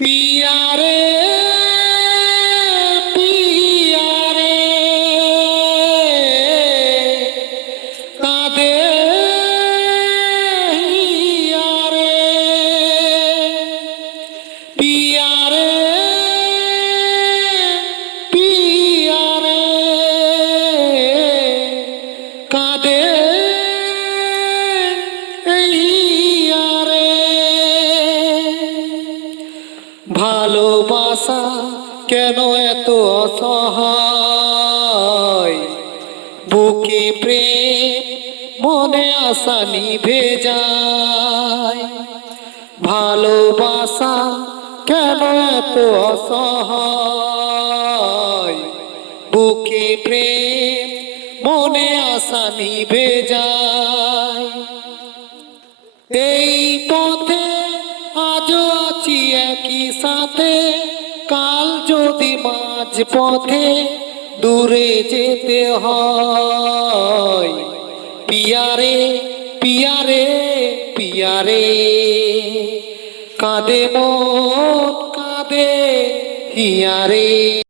पिया रे पिया रे कादे हिया रे पिया रे पिया रे कादे हिया रे ভালোবাসা কেন এত অসহায় বুকে প্রেম মনে আশা নিভে যায় ভালোবাসা কেন এত অসহায় বুকে প্রেম মনে আশা নিভে যায় এই পথে আজও আছি একই সাথে কাল যদি মাঝ পথে দূরে যেতে হয় পিয়ারে পিয়ারে পিয়ারে কাঁদে মন কাঁদে হিয়ারে।